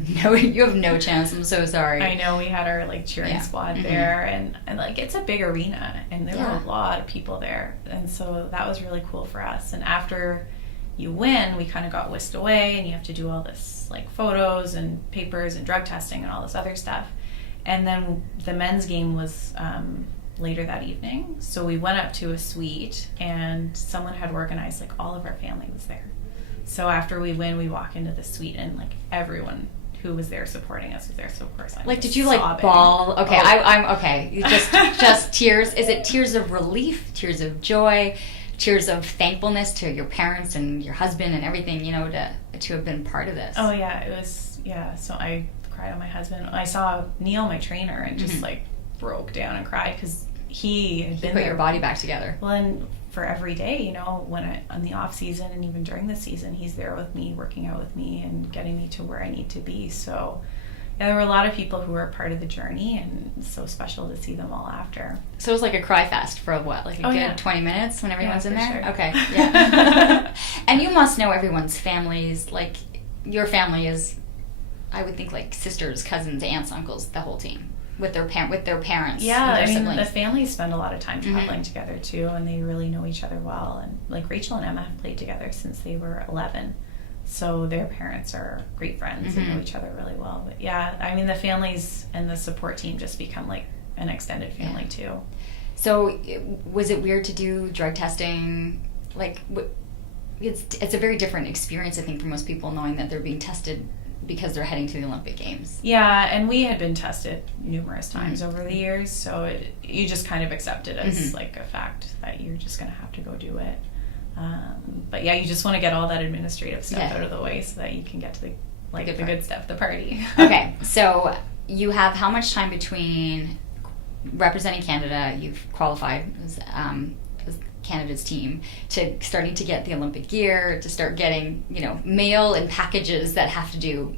no chance. I'm so sorry. I know. We had our like cheering squad there, and like it's a big arena, and there were a lot of people there, and so that was really cool for us. And after you win, we kind of got whisked away, and you have to do all this like photos and papers and drug testing and all this other stuff. And then the men's game was later that evening, so we went up to a suite, and someone had organized like all of our family was there. So after we win, we walk into the suite, and like everyone who was there supporting us was there. So of course, I'm like, did you like sobbing. bawl? Okay, Oh. I'm okay. You just tears. Is it tears of relief, tears of joy, tears of thankfulness to your parents and your husband and everything? You know, to have been part of this. Oh yeah, it was So I cried on my husband. I saw Neil, my trainer, and just like broke down and cried because he had been put there. your body back together. Well, and for every day, you know, when on the off season and even during the season, he's there with me, working out with me, and getting me to where I need to be. So yeah, there were a lot of people who were a part of the journey, and it's so special to see them all after. So it was like a cry fest for what, like a good 20 minutes when everyone's in there? Sure. Okay, yeah. And you must know everyone's families. Like your family is, I would think, like sisters, cousins, aunts, uncles, the whole team. With their parents. Yeah, their I mean, siblings. the families spend a lot of time traveling together too, and they really know each other well. And like Rachel and Emma have played together since they were 11, so their parents are great friends and know each other really well. But yeah, I mean, the families and the support team just become like an extended family too. So was it weird to do drug testing? Like, it's a very different experience, I think, for most people, knowing that they're being tested because they're heading to the Olympic Games. Yeah, and we had been tested numerous times over the years, so you just kind of accept it as like a fact that you're just going to have to go do it. But yeah, you just want to get all that administrative stuff out of the way so that you can get to the good stuff, the party. Okay, so you have how much time between representing Canada, you've qualified as Canada's team, to starting to get the Olympic gear, to start getting, mail and packages that have to do,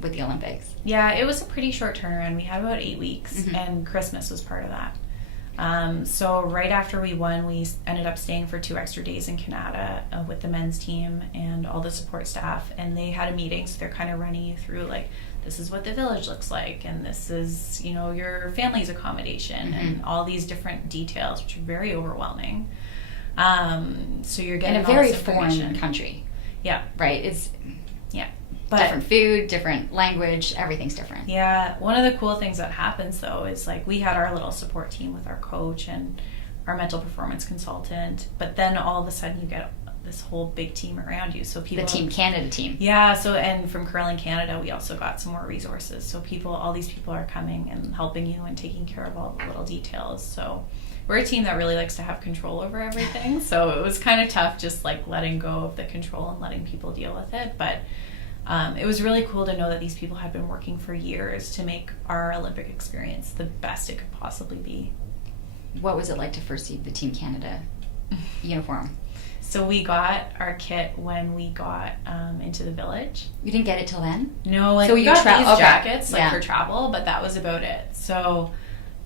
with the Olympics? Yeah, it was a pretty short turnaround. We had about 8 weeks, and Christmas was part of that. So right after we won, we ended up staying for 2 extra days in Canada with the men's team and all the support staff, and they had a meeting, so they're kind of running you through, like, this is what the village looks like, and this is, your family's accommodation, and all these different details, which are very overwhelming. So you're getting in a very foreign country. Yeah. Right? It's but different food, different language, everything's different. Yeah. One of the cool things that happens, though, is like we had our little support team with our coach and our mental performance consultant, but then all of a sudden you get this whole big team around you. So people, the Team Canada team. Yeah. So, and from Curling Canada, we also got some more resources. So all these people are coming and helping you and taking care of all the little details. So we're a team that really likes to have control over everything. So it was kind of tough just like letting go of the control and letting people deal with it. But it was really cool to know that these people had been working for years to make our Olympic experience the best it could possibly be. What was it like to first see the Team Canada uniform? So we got our kit when we got into the village. You didn't get it till then? No, like So we you got these okay. jackets like Yeah. for travel, but that was about it. So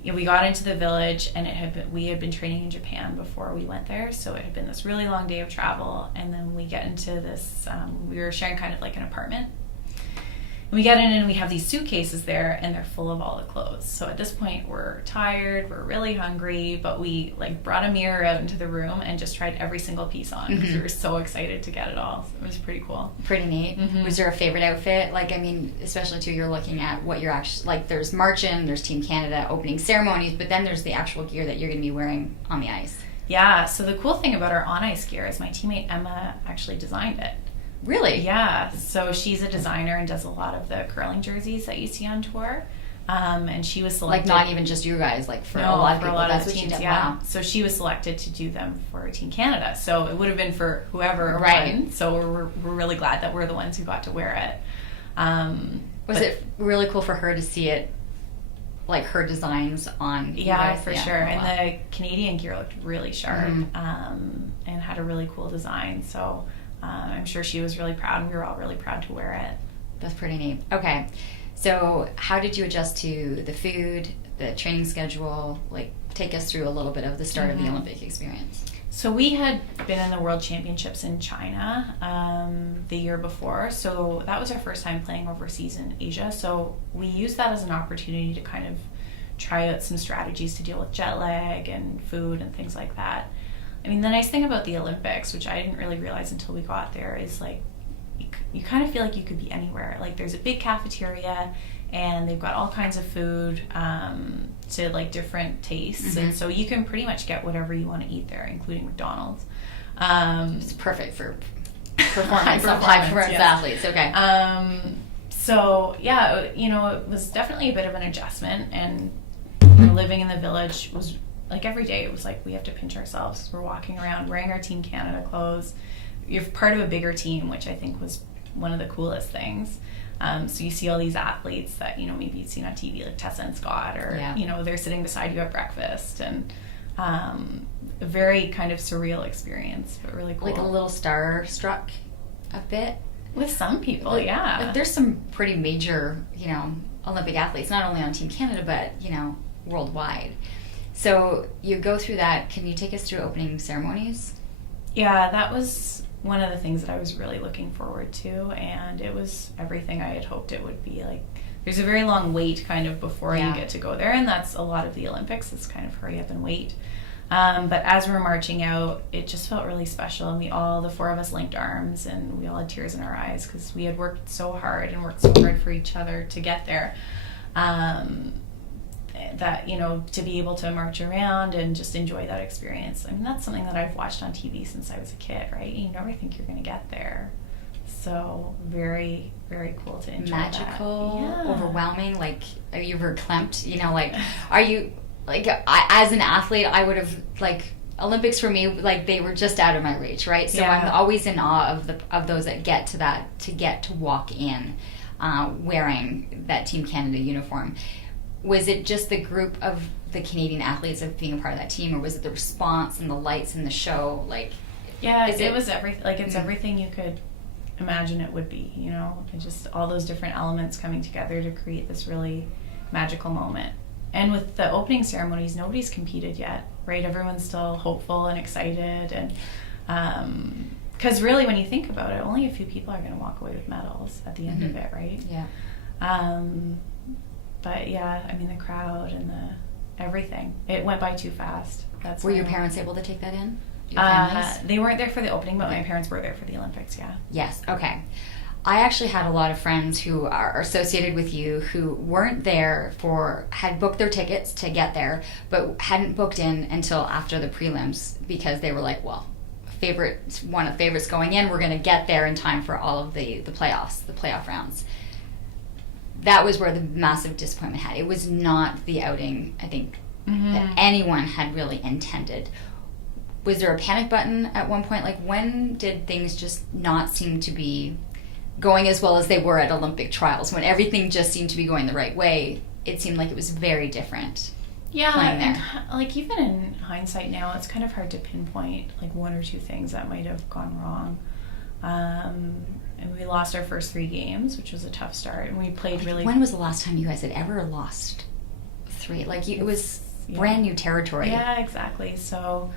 we got into the village, and we had been training in Japan before we went there, so it had been this really long day of travel. And then we get into this. We were sharing kind of like an apartment. And we get in and we have these suitcases there, and they're full of all the clothes. So at this point, we're tired, we're really hungry, but we like brought a mirror out into the room and just tried every single piece on because we were so excited to get it all. So it was pretty cool. Pretty neat. Was there a favorite outfit? Like, I mean, especially too, you're looking at what you're actually, like, there's marching, there's Team Canada opening ceremonies, but then there's the actual gear that you're going to be wearing on the ice. Yeah, so the cool thing about our on-ice gear is my teammate Emma actually designed it. Really? Yeah, so she's a designer and does a lot of the curling jerseys that you see on tour. And she was selected. Like, not even just you guys, like, for a lot of people. That's what she did. Yeah. Wow. So she was selected to do them for Team Canada. So it would have been for whoever Right. won. So we're really glad that we're the ones who got to wear it. Was it really cool for her to see it, like, her designs on you Yeah, guys? for sure. And the Canadian gear looked really sharp and had a really cool design. So I'm sure she was really proud, and we were all really proud to wear it. That's pretty neat. Okay. So how did you adjust to the food, the training schedule? Like, take us through a little bit of the start of the Olympic experience. So we had been in the World Championships in China the year before. So that was our first time playing overseas in Asia. So we used that as an opportunity to kind of try out some strategies to deal with jet lag and food and things like that. I mean, the nice thing about the Olympics, which I didn't really realize until we got there, is like you kind of feel like you could be anywhere. Like, there's a big cafeteria, and they've got all kinds of food to like different tastes, and so you can pretty much get whatever you want to eat there, including McDonald's. It's perfect for performance, high performance athletes. Okay. So yeah, you know, it was definitely a bit of an adjustment, and living in the village was like every day. It was like we have to pinch ourselves. We're walking around wearing our Team Canada clothes. You're part of a bigger team, which I think was one of the coolest things. So you see all these athletes that, you know, maybe you've seen on TV, like Tessa and Scott, or, you know, they're sitting beside you at breakfast, and a very kind of surreal experience, but really cool. Like a little starstruck a bit? With some people, like, yeah. Like, there's some pretty major, you know, Olympic athletes, not only on Team Canada, but, you know, worldwide. So you go through that. Can you take us through opening ceremonies? Yeah, that was one of the things that I was really looking forward to, and it was everything I had hoped it would be. Like, there's a very long wait kind of before you get to go there, and that's a lot of the Olympics. It's kind of hurry up and wait. But as we were marching out, it just felt really special, and the four of us linked arms, and we all had tears in our eyes because we had worked so hard and worked so hard for each other to get there. That, you know, to be able to march around and just enjoy that experience. I mean, that's something that I've watched on TV since I was a kid, right? You never think you're going to get there. So very, very cool to enjoy. Magical, that. Yeah. overwhelming. Like, are you verklempt? You know, like, are you, like, as an athlete, I would have, like, Olympics for me, like, they were just out of my reach, right? So I'm always in awe of those that get to that, to get to walk in wearing that Team Canada uniform. Was it just the group of the Canadian athletes of being a part of that team, or was it the response and the lights and the show? Like, yeah, it was everything. Like, it's everything you could imagine it would be. You know, and just all those different elements coming together to create this really magical moment. And with the opening ceremonies, nobody's competed yet, right? Everyone's still hopeful and excited, and because really, when you think about it, only a few people are going to walk away with medals at the end of it, right? Yeah. But yeah, I mean, the crowd and everything. It went by too fast. Were your parents able to take that in? They weren't there for the opening, but my parents were there for the Olympics, yeah. Yes, okay. I actually had a lot of friends who are associated with you who weren't there had booked their tickets to get there, but hadn't booked in until after the prelims because they were like, well, one of favorites going in, we're going to get there in time for all of the playoff rounds. That was where the massive disappointment had. It was not the outing, I think, that anyone had really intended. Was there a panic button at one point? Like, when did things just not seem to be going as well as they were at Olympic trials? When everything just seemed to be going the right way, it seemed like it was very different. Yeah, playing there? and like even in hindsight now, it's kind of hard to pinpoint like one or two things that might have gone wrong. And we lost our first 3 games, which was a tough start, and we played really. When was the last time you guys had ever lost 3? Like it was brand new territory. Yeah, exactly. So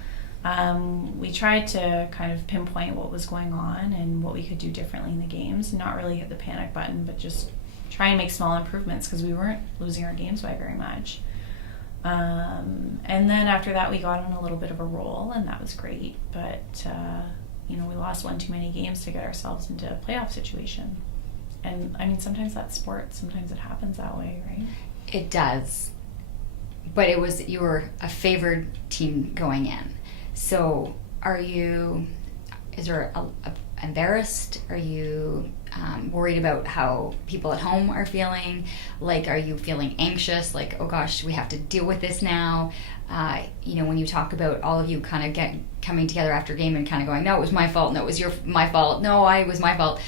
we tried to kind of pinpoint what was going on and what we could do differently in the games. Not really hit the panic button, but just try and make small improvements because we weren't losing our games by very much. And then after that, we got on a little bit of a roll, and that was great. But we lost one too many games to get ourselves into a playoff situation. And I mean, sometimes that's sports. Sometimes it happens that way, right? It does. But you were a favored team going in. So is there embarrassed? Are you worried about how people at home are feeling? Like, are you feeling anxious? Like, oh gosh, we have to deal with this now. When you talk about all of you kind of coming together after a game and kind of going, no, it was my fault. No, it was my fault. No, it was my fault.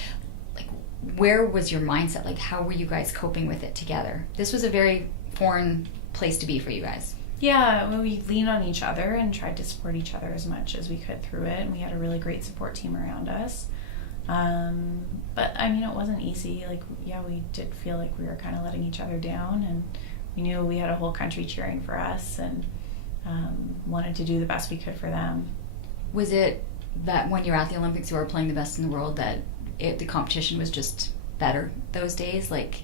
Like, where was your mindset? Like, how were you guys coping with it together? This was a very foreign place to be for you guys. Yeah, we leaned on each other and tried to support each other as much as we could through it, and we had a really great support team around us. But I mean, it wasn't easy. Like, yeah, we did feel like we were kind of letting each other down, and we knew we had a whole country cheering for us, and wanted to do the best we could for them. Was it that when you're at the Olympics, you were playing the best in the world, that the competition was just better those days? Like,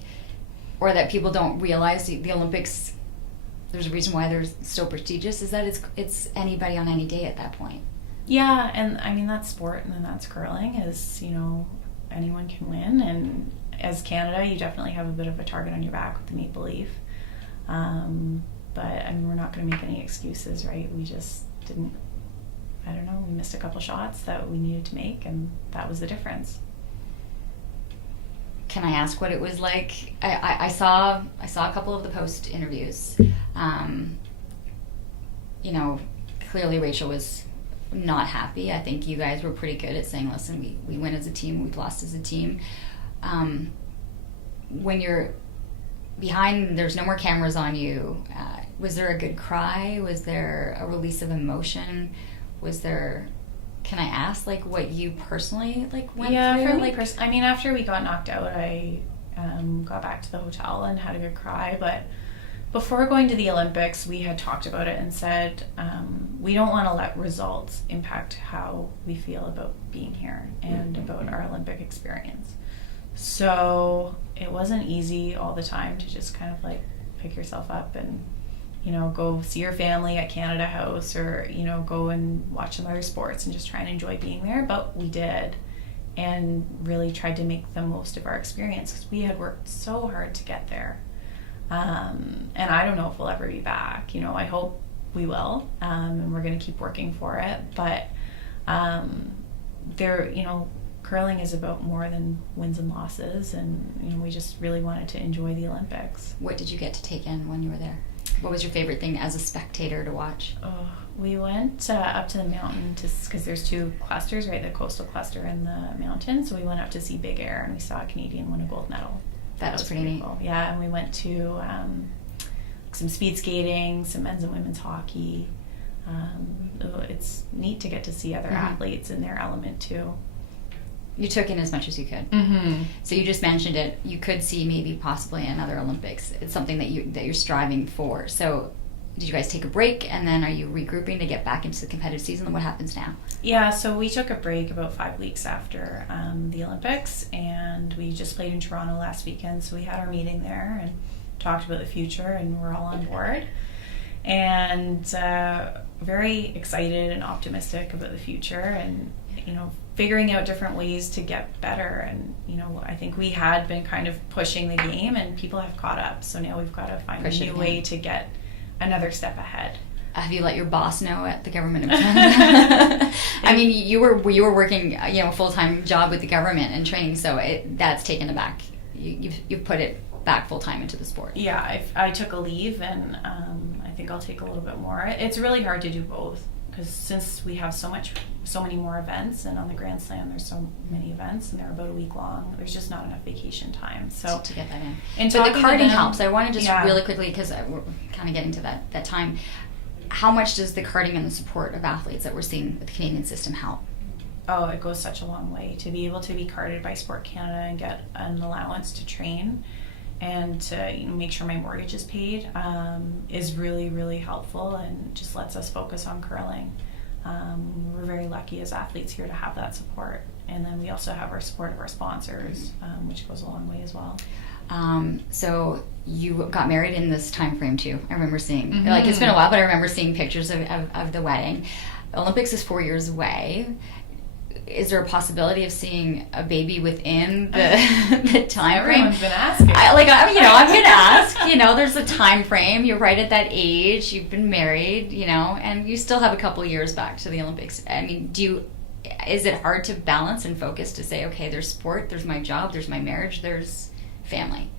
or that people don't realize the Olympics, there's a reason why they're so prestigious, is that it's anybody on any day at that point. Yeah, and I mean, that's sport, and then that's curling, is, anyone can win, and as Canada, you definitely have a bit of a target on your back with the Maple Leaf. But I mean, we're not going to make any excuses, right? We just didn't, I don't know, we missed a couple shots that we needed to make, and that was the difference. Can I ask what it was like? I saw a couple of the post interviews. Clearly Rachel was not happy. I think you guys were pretty good at saying, listen, we win as a team, we've lost as a team. When you're behind, there's no more cameras on you. Was there a good cry? Was there a release of emotion? Can I ask, like, what you personally, like, went through? Yeah, for me, I mean, after we got knocked out, I got back to the hotel and had a good cry. But before going to the Olympics, we had talked about it and said, we don't want to let results impact how we feel about being here and about our Olympic experience. So it wasn't easy all the time to just kind of, like, pick yourself up and go see your family at Canada House, or, go and watch some other sports and just try and enjoy being there. But we did, and really tried to make the most of our experience because we had worked so hard to get there. And I don't know if we'll ever be back. I hope we will, and we're going to keep working for it. But curling is about more than wins and losses, and we just really wanted to enjoy the Olympics. What did you get to take in when you were there? What was your favorite thing as a spectator to watch? Oh, we went up to the mountain because there's 2 clusters, right? The coastal cluster and the mountain. So we went up to see Big Air, and we saw a Canadian win a gold medal. That was pretty neat. Cool. Yeah, and we went to some speed skating, some men's and women's hockey. It's neat to get to see other athletes in their element too. You took in as much as you could. Mm-hmm. So you just mentioned it. You could see maybe possibly another Olympics. It's something that you're striving for. So did you guys take a break, and then are you regrouping to get back into the competitive season? What happens now? Yeah, so we took a break about 5 weeks after the Olympics, and we just played in Toronto last weekend. So we had our meeting there and talked about the future, and we're all on board. And very excited and optimistic about the future, and figuring out different ways to get better. And I think we had been kind of pushing the game, and people have caught up. So now we've got to find a new way to get another step ahead. Have you let your boss know at the government of Canada? I mean, you were working a full-time job with the government and training, so that's taken it back. You've put it back full-time into the sport. Yeah, I took a leave, and I think I'll take a little bit more. It's really hard to do both. because since we have so many more events, and on the Grand Slam there's so many events and they're about a week long, there's just not enough vacation time. So to get that in. And but the talking to karting them- helps. I want to just Yeah. really quickly, because we're kind of getting to that time. How much does the karting and the support of athletes that we're seeing with the Canadian system help? Oh, it goes such a long way to be able to be carded by Sport Canada and get an allowance to train and to make sure my mortgage is paid is really, really helpful, and just lets us focus on curling. We're very lucky as athletes here to have that support. And then we also have our support of our sponsors, which goes a long way as well. So you got married in this time frame too. I remember seeing, like, it's been a while, but I remember seeing pictures of the wedding. Olympics is 4 years away. Is there a possibility of seeing a baby within the time frame? Everyone's been asking. I'm going to ask. There's a time frame. You're right at that age. You've been married. And you still have a couple years back to the Olympics. I mean, is it hard to balance and focus to say, okay, there's sport, there's my job, there's my marriage, there's family?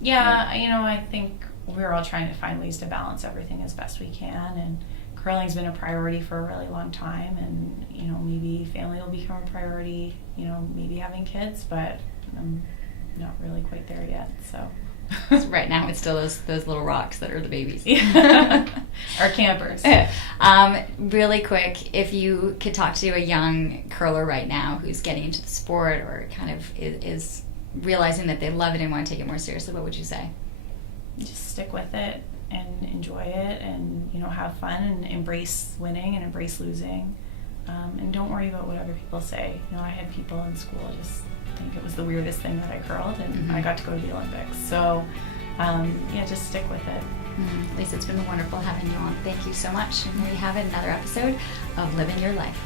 Yeah, I think we're all trying to find ways to balance everything as best we can, and curling's been a priority for a really long time, and maybe family will become a priority, maybe having kids, but I'm not really quite there yet. So right now it's still those little rocks that are the babies. Our campers. Really quick, if you could talk to a young curler right now who's getting into the sport or kind of is realizing that they love it and want to take it more seriously, what would you say? Just stick with it and enjoy it, and have fun, and embrace winning and embrace losing, and don't worry about what other people say. I had people in school just think it was the weirdest thing that I curled, and I got to go to the Olympics. So just stick with it. Lisa, it's been wonderful having you on. Thank you so much. And there you have it, another episode of Living Your Life.